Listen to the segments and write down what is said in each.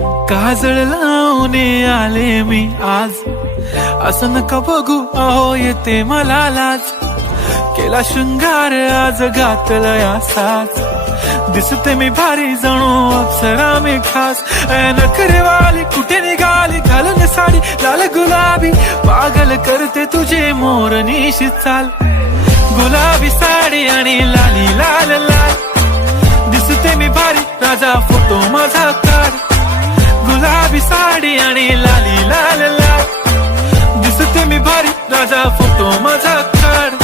काजळ लावून आले मी आज, असं नका बघू अहो येते मला लाज. केला शृंगार आज घातलाय असाच, दिसते मी भारी जणू अप्सरा मी खास. नखरेवाली कुठे निघाली घालून साडी लाल गुलाबी, पागल करते तुझे मोरनीशी चाल. गुलाबी साडी आणि लाली लाल लाल, दिसते मी भारी राजा फोटो माझा काढ. गुलाबी साडी आणि लाली लाल लाल, दिसते मी भारी राजा फोटो माझा काढ.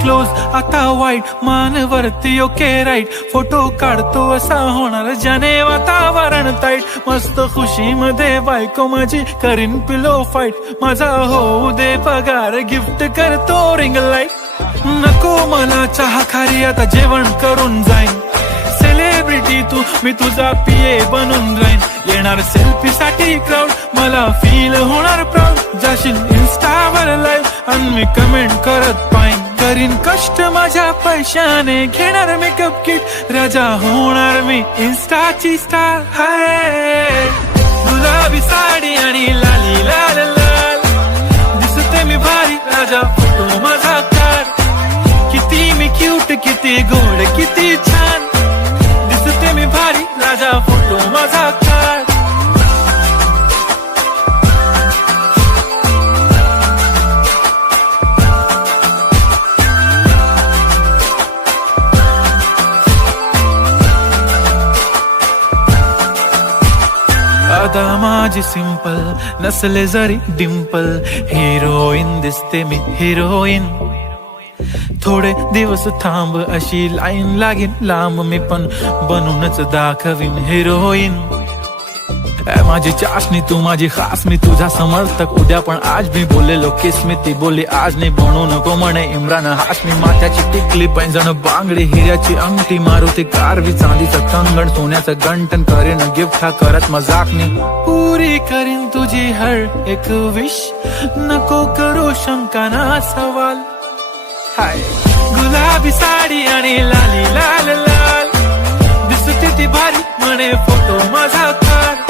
क्लोज आता वाईट मानवरती ओके राईट, फोटो काढतो असा होणार ज्याने वातावरण ताईट. मस्त खुशी मध्ये बायको माझी करीन पिलो फाईट, माझा होऊ दे पगार गिफ्ट करतो रिंग लाईट. नको मला चहा खारी आता जेवण करून जाईन, सेलिब्रिटी तू मी तुझा पिये बनून राहीन. येणार सेल्फी साठी क्राऊड मला फील होणार प्राऊड, जाशील इन्स्टावर लाईव्ह आणि मी कमेंट करत पाईन. करीन कष्ट माझ्या पैशाने घेणार मेकअप किट, राजा होणार मी इन्स्टाची स्टार. हाय गुलाबी साडी आणि लाली लाल लाल, दिसते मी भारी राजा फोटो माझा काढ. किती मी क्यूट किती गोड किती छान, दिसते मी भारी राजा फोटो माझा काढ. आता माझी सिंपल नसले जरी डिंपल, हिरोईन दिसते मी हिरोईन. थोडे दिवस थांब अशी लाईन लागेल लांब, मी पण बनूनच दाखवीन हिरोईन. माझी चाशनी तू माझी खास, मी तुझा समर्थक उद्या पण आज मी बोललेलो किस मी ती बोली आज नाही. बनू नको म्हणे इम्रान हाशमी, माथ्याची टिकली पैंजण बांगडी हिऱ्याची अंगठी, मारुती कारवी चांदीचं कंगण सोन्याचं गंटन, करीन गिफ्ट हा करत मजाकनी. पुरी करीन तुझी हर एक विश, नको करू शंका ना सवाल. हाय गुलाबी साडी आणि लाली लाल लाल, दिसते ती भारी म्हणे फोटो माझा काढ.